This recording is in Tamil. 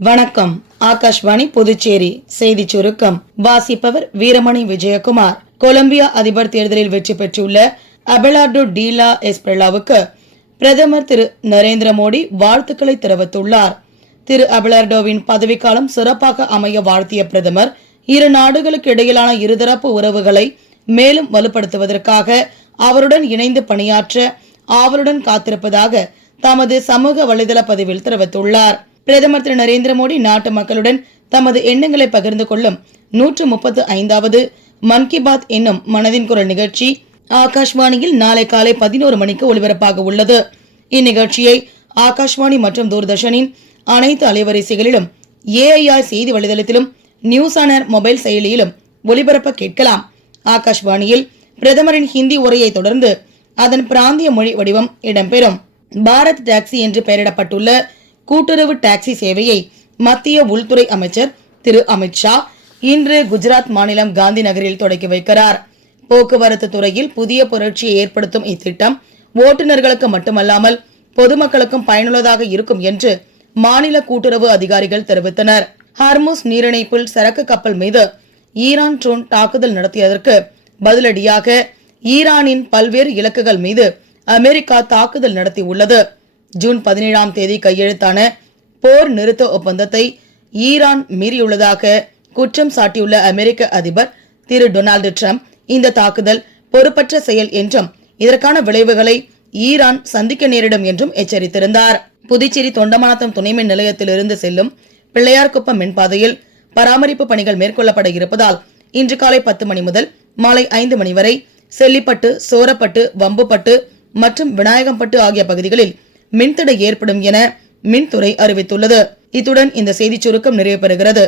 வணக்கம். ஆகாஷ்வாணி புதுச்சேரி செய்தி சுருக்கம் வாசிப்பவர் வீரமணி விஜயகுமார். கொலம்பியா அதிபர் தேர்தலில் வெற்றி பெற்றுள்ள அபெலார்டோ டீலா எஸ்பிரலாவுக்கு பிரதமர் திரு நரேந்திர மோடி வாழ்த்துக்களை தெரிவித்துள்ளார். திரு அபெலார்டோவின் பதவிக்காலம் சிறப்பாக அமைய வாழ்த்திய பிரதமர், இரு நாடுகளுக்கு இடையிலான இருதரப்பு உறவுகளை மேலும் வலுப்படுத்துவதற்காக அவருடன் இணைந்து பணியாற்ற ஆவலுடன் காத்திருப்பதாக தமது சமூக வலைதள பதிவில் தெரிவித்துள்ளார். பிரதமர் திரு நரேந்திர மோடி நாட்டு மக்களுடன் தமது எண்ணங்களை பகிர்ந்து கொள்ளும் 135வது மன் கி பாத் என்னும் மனதின் குரல் நிகழ்ச்சி ஆகாஷ்வாணியில் நாளை காலை 11 மணிக்கு ஒலிபரப்பாக உள்ளது. இந்நிகழ்ச்சியை ஆகாஷ்வாணி மற்றும் தூர்தர்ஷனின் அனைத்து அலைவரிசைகளிலும், AIR செய்தி வலைதளத்திலும், நியூஸ் ஆன் ஏர் மொபைல் செயலியிலும் ஒலிபரப்ப கேட்கலாம். ஆகாஷ்வாணியில் பிரதமரின் ஹிந்தி உரையை தொடர்ந்து அதன் பிராந்திய மொழி வடிவம் இடம்பெறும். பாரத் டாக்ஸி என்று பெயரிடப்பட்டுள்ள கூட்டுறவு டாக்ஸி சேவையை மத்திய உள்துறை அமைச்சர் திரு அமித்ஷா இன்று குஜராத் மாநிலம் காந்தி நகரில் தொடக்கி வைக்கிறார். போக்குவரத்து துறையில் புதிய புரட்சியை ஏற்படுத்தும் இத்திட்டம் ஓட்டுநர்களுக்கு மட்டுமல்லாமல் பொதுமக்களுக்கும் பயனுள்ளதாக இருக்கும் என்று மாநில கூட்டுறவு அதிகாரிகள் தெரிவித்தனர். ஹர்முஸ் நீரிணைப்பில் சரக்கு கப்பல் மீது ஈரான் ட்ரோன் தாக்குதல் நடத்தியதற்கு பதிலடியாக ஈரானின் பல்வேறு இலக்குகள் மீது அமெரிக்கா தாக்குதல் நடத்தியுள்ளது. ஜூன் 17ஆம் தேதி கையெழுத்தான போர் நிறுத்த ஒப்பந்தத்தை ஈரான் மீறியுள்ளதாக குற்றம் சாட்டியுள்ள அமெரிக்க அதிபர் திரு டொனால்டு டிரம்ப், இந்த தாக்குதல் பொறுப்பற்ற செயல் என்றும் இதற்கான விளைவுகளை ஈரான் சந்திக்க நேரிடும் என்றும் எச்சரித்திருந்தார். புதுச்சேரி தொண்டமானத்தம் துணைமின் நிலையத்திலிருந்து செல்லும் பிள்ளையார்குப்பம் மின்பாதையில் பராமரிப்பு பணிகள் மேற்கொள்ளப்பட இருப்பதால் இன்று காலை 10 மணி முதல் மாலை 5 மணி வரை செல்லிப்பட்டு, சோரப்பட்டு, வம்புப்பட்டு மற்றும் விநாயகம்பட்டு ஆகிய பகுதிகளில் மின்தடை ஏற்படும் என மின்துறை அறிவித்துள்ளது. இத்துடன் இந்த செய்திச் சுருக்கம் நிறைவு பெறுகிறது.